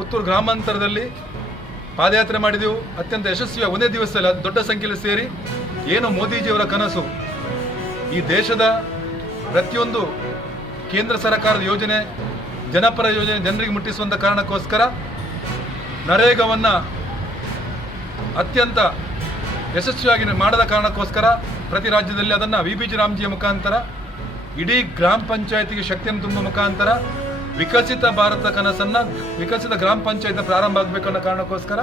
ಪುತ್ತೂರು ಗ್ರಾಮಾಂತರದಲ್ಲಿ ಪಾದಯಾತ್ರೆ ಮಾಡಿದೆವು. ಅತ್ಯಂತ ಯಶಸ್ವಿಯಾಗಿ ಒಂದೇ ದಿವಸದಲ್ಲಿ ದೊಡ್ಡ ಸಂಖ್ಯೆಯಲ್ಲಿ ಸೇರಿ ಏನು ಮೋದಿಜಿಯವರ ಕನಸು, ಈ ದೇಶದ ಪ್ರತಿಯೊಂದು ಕೇಂದ್ರ ಸರ್ಕಾರದ ಯೋಜನೆ, ಜನಪರ ಯೋಜನೆ ಜನರಿಗೆ ಮುಟ್ಟಿಸುವಂಥ ಕಾರಣಕ್ಕೋಸ್ಕರ ನರೇಗಾವನ್ನು ಅತ್ಯಂತ ಯಶಸ್ವಿಯಾಗಿ ಮಾಡದ ಕಾರಣಕ್ಕೋಸ್ಕರ ಪ್ರತಿ ರಾಜ್ಯದಲ್ಲಿ ಅದನ್ನು VBG ರಾಮ್ಜಿಯ ಮುಖಾಂತರ ಇಡೀ ಗ್ರಾಮ ಪಂಚಾಯತಿಗೆ ಶಕ್ತಿಯನ್ನು ತುಂಬುವ ಮುಖಾಂತರ ವಿಕಸಿತ ಭಾರತ ಕನಸನ್ನು, ವಿಕಸಿತ ಗ್ರಾಮ ಪಂಚಾಯತ್ ಪ್ರಾರಂಭ ಆಗಬೇಕನ್ನೋ ಕಾರಣಕ್ಕೋಸ್ಕರ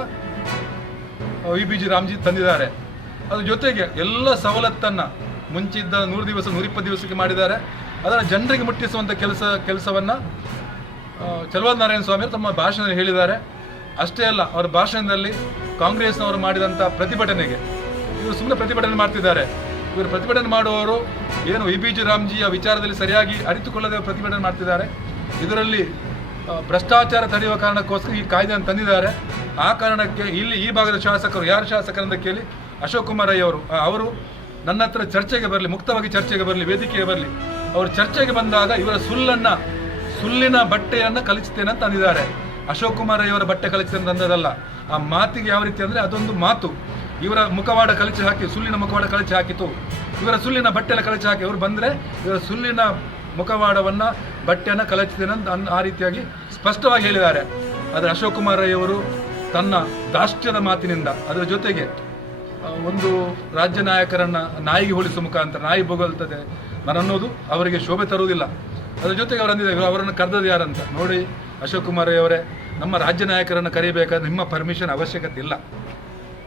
VBG ರಾಮ್ಜಿ ತಂದಿದ್ದಾರೆ. ಅದ್ರ ಜೊತೆಗೆ ಎಲ್ಲ ಸವಲತ್ತನ್ನು ಮುಂಚಿದ್ದ 100 ದಿವಸ 120 ದಿವಸಕ್ಕೆ ಮಾಡಿದ್ದಾರೆ. ಅದನ್ನು ಜನರಿಗೆ ಮುಟ್ಟಿಸುವಂಥ ಕೆಲಸವನ್ನು ಚಲುವಾದಿ ನಾರಾಯಣ ಸ್ವಾಮಿಯವರು ತಮ್ಮ ಭಾಷಣದಲ್ಲಿ ಹೇಳಿದ್ದಾರೆ. ಅಷ್ಟೇ ಅಲ್ಲ, ಅವರ ಭಾಷಣದಲ್ಲಿ ಕಾಂಗ್ರೆಸ್ನವರು ಮಾಡಿದಂಥ ಪ್ರತಿಭಟನೆಗೆ ಇವರು ಸುಮ್ಮನೆ ಪ್ರತಿಭಟನೆ ಮಾಡ್ತಿದ್ದಾರೆ. ಇವರು ಪ್ರತಿಭಟನೆ ಮಾಡುವವರು ಏನು VBG ರಾಮ್ಜಿಯ ವಿಚಾರದಲ್ಲಿ ಸರಿಯಾಗಿ ಅರಿತುಕೊಳ್ಳದೆ ಪ್ರತಿಭಟನೆ ಮಾಡ್ತಿದ್ದಾರೆ. ಇದರಲ್ಲಿ ಭ್ರಷ್ಟಾಚಾರ ತಡೆಯುವ ಕಾರಣಕ್ಕೋಸ್ಕರ ಈ ಕಾಯ್ದೆಯನ್ನು ತಂದಿದ್ದಾರೆ. ಆ ಕಾರಣಕ್ಕೆ ಇಲ್ಲಿ ಈ ಭಾಗದ ಶಾಸಕರು, ಯಾರು ಶಾಸಕರಂತ ಕೇಳಿ ಅಶೋಕ್ ಕುಮಾರ್ ರೈ ಅವರು ನನ್ನ ಹತ್ರ ಚರ್ಚೆಗೆ ಬರಲಿ, ಮುಕ್ತವಾಗಿ ಚರ್ಚೆಗೆ ಬರಲಿ, ವೇದಿಕೆಗೆ ಬರಲಿ. ಅವರು ಚರ್ಚೆಗೆ ಬಂದಾಗ ಇವರ ಸುಳ್ಳಿನ ಬಟ್ಟೆಯನ್ನು ಕಲಿಸ್ತೇನೆ ಅಂತ ಅಂದಿದ್ದಾರೆ. ಅಶೋಕ್ ಕುಮಾರ್ ರೈ ಅವರ ಬಟ್ಟೆ ಕಲಿಸ್ತೇನೆ ಅಂದದಲ್ಲ. ಆ ಮಾತಿಗೆ ಯಾವ ರೀತಿ ಅಂದರೆ ಅದೊಂದು ಮಾತು. ಇವರ ಮುಖವಾಡ ಕಳಚಿ ಹಾಕಿ, ಸುಳ್ಳಿನ ಮುಖವಾಡ ಕಳಚಿ ಹಾಕಿತು, ಇವರ ಸುಳ್ಳಿನ ಬಟ್ಟೆಯನ್ನು ಕಳಚಿ ಹಾಕಿ ಇವರು ಬಂದರೆ ಇವರ ಸುಳ್ಳಿನ ಮುಖವಾಡವನ್ನು ಬಟ್ಟೆಯನ್ನು ಕಲಚಿದ್ದೇನೆ ಅಂತ ಆ ರೀತಿಯಾಗಿ ಸ್ಪಷ್ಟವಾಗಿ ಹೇಳಿದ್ದಾರೆ. ಆದರೆ ಅಶೋಕ್ ಕುಮಾರ್ ರೈ ಅವರು ತನ್ನ ದಾಷ್ಟ್ಯದ ಮಾತಿನಿಂದ, ಅದರ ಜೊತೆಗೆ ಒಂದು ರಾಜ್ಯ ನಾಯಕರನ್ನು ನಾಯಿಗೆ ಹೋಲಿಸುವ ಮುಖಾಂತರ, ನಾಯಿ ಬೊಗಳ್ತದೆ ನನ್ನನ್ನೋದು ಅವರಿಗೆ ಶೋಭೆ ತರುವುದಿಲ್ಲ. ಅದರ ಜೊತೆಗೆ ಅವರು ಅಂದಿದ್ದಾರೆ, ಅವರನ್ನು ಕರೆದದ್ದು ಯಾರಂತ ನೋಡಿ. ಅಶೋಕ್ ಕುಮಾರ್ ರೈ ಅವರೇ, ನಮ್ಮ ರಾಜ್ಯ ನಾಯಕರನ್ನು ಕರೀಬೇಕಾದ್ರೆ ನಿಮ್ಮ ಪರ್ಮಿಷನ್ ಅವಶ್ಯಕತೆ ಇಲ್ಲ.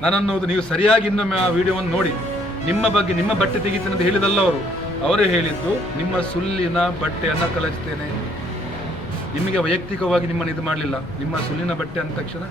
ನನ್ನನ್ನೋದು ನೀವು ಸರಿಯಾಗಿ ಇನ್ನೊಮ್ಮೆ ಆ ವಿಡಿಯೋವನ್ನು ನೋಡಿ. ನಿಮ್ಮ ಬಗ್ಗೆ ನಿಮ್ಮ ಬಟ್ಟೆ ತೆಗಿತೇನೆ ಅಂತ ಹೇಳಿದಲ್ಲ ಅವರೇ ಹೇಳಿದ್ದು ನಿಮ್ಮ ಸುಳ್ಳಿನ ಬಟ್ಟೆಯನ್ನು ಕಲಿಸ್ತೇನೆ. ನಿಮಗೆ ವೈಯಕ್ತಿಕವಾಗಿ ನಿಮ್ಮನ್ನು ಇದು ಮಾಡಲಿಲ್ಲ. ನಿಮ್ಮ ಸುಳ್ಳಿನ ಬಟ್ಟೆ ಅಂದ ತಕ್ಷಣ